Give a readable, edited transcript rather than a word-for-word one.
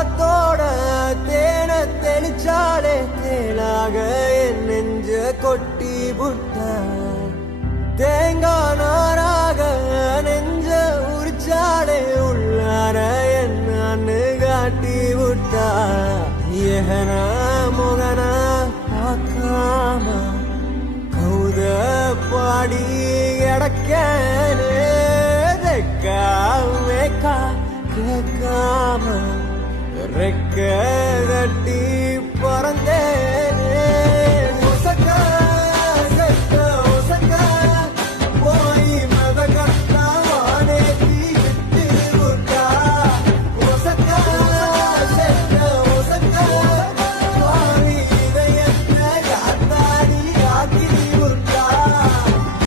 காத்தோட தேன தெளிச்சாலே தேனாக என் நெஞ்ச கொட்டி புட்டா தேங்காய் நாராக நெஞ்ச உரிச்சாலே உள்ளார என்னன்னு காட்டி விட்டா ஏகன முகன பார்க்காம கௌத பாடி கிடக்கேனே கேட்காம ரெக்க கட்டி